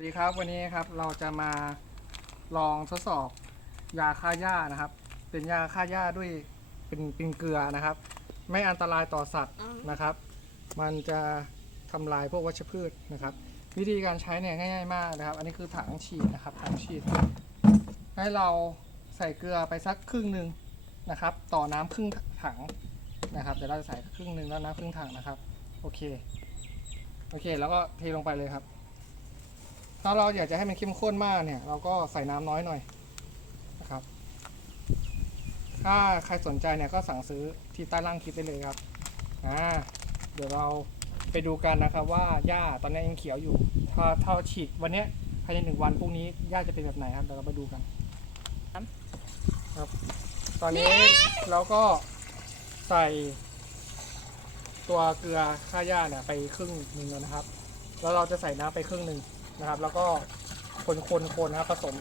วัสดีครับวันนี้ครับเราจะมาลองทดสอบยาฆ่าหญ้านะครับ เป็นยาฆ่าหญ้าด้วยเป็นเป็นเกลือนะครับ ไม่อันตรายต่อสัตว์นะครับ มันจะทำลายพวกวัชพืชนะครับ วิธีการใช้เนี่ยง่าย ๆ มากนะครับ อันนี้คือถังฉีดนะครับถังฉีด ให้เราใส่เกลือไปสักครึ่งหนึ่งนะครับ ต่อน้ำครึ่งถังนะครับเดี๋ยวเราจะใส่ครึ่งหนึ่งแล้วน้ำครึ่งถังนะครับโอเคโอเค แล้วก็เทลงไปเลยครับ ถ้าเราอยากจะให้มันเข้มข้นมากเนี่ย เราก็ใส่น้ำน้อยหน่อยนะครับ ถ้าใครสนใจเนี่ยก็สั่งซื้อที่ใต้ล่างคลิปได้เลยครับอ่าเดี๋ยวเราไปดูกันนะครับว่าหญ้าตอนนี้ยังเขียวอยู่ ถ้าถ้าฉีดวันนี้ภายในหนึ่งวันพรุ่งนี้หญ้าจะเป็นแบบไหนครับเดี๋ยวเราไปดูกันครับ ตอนนี้เราก็ใส่ตัวเกลือฆ่าหญ้าเนี่ยไปครึ่งหนึ่งแล้วนะครับ แล้วเราจะใส่น้ำไปครึ่งหนึ่ง นะครับ แล้วก็คนคนคนนะครับผสม